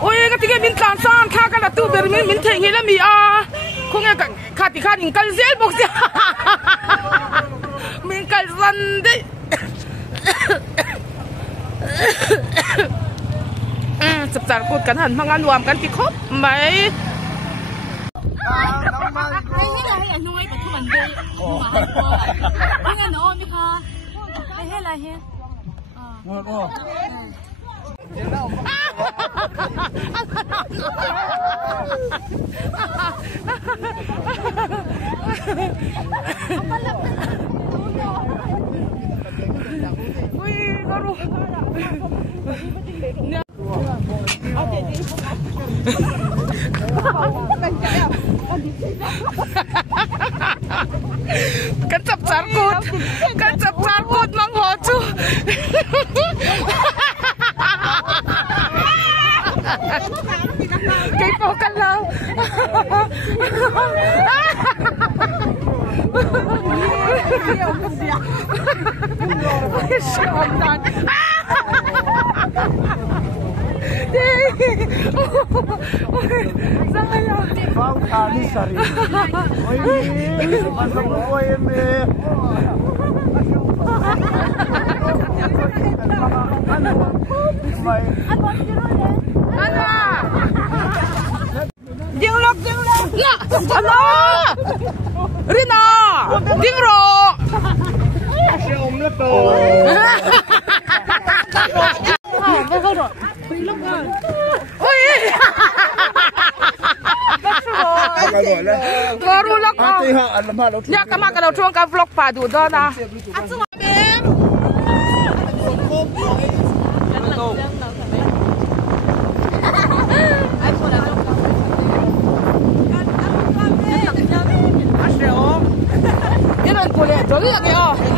ôi cái tiếng mình cản san khá cái là tu bề mình thấy như là mi không nghe cả khát thì khát những cái dễ bốc ra mình cái dân đấy sập sàn cột cẩn thận mang ăn luộc cẩn thì khóc mấy kan cap sarkut mang hocu cái phố căn lâu Ding lok na ano Rina ding ro baru lok ya kama kalau chuang ka vlog pa du do na Jadi lagi oh.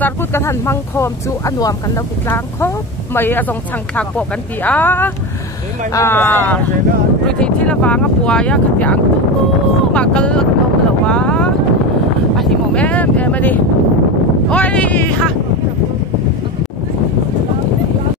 ตัดพูดกันหันมังคมจูอันวมกันแล้วบุกล้างครบไม่อาจงชังคลางปกกันปีวิธีที่ระวังปัวยขัดยังมากระลอกระลอกวะอาทิโมแม่มาดิโอ้ย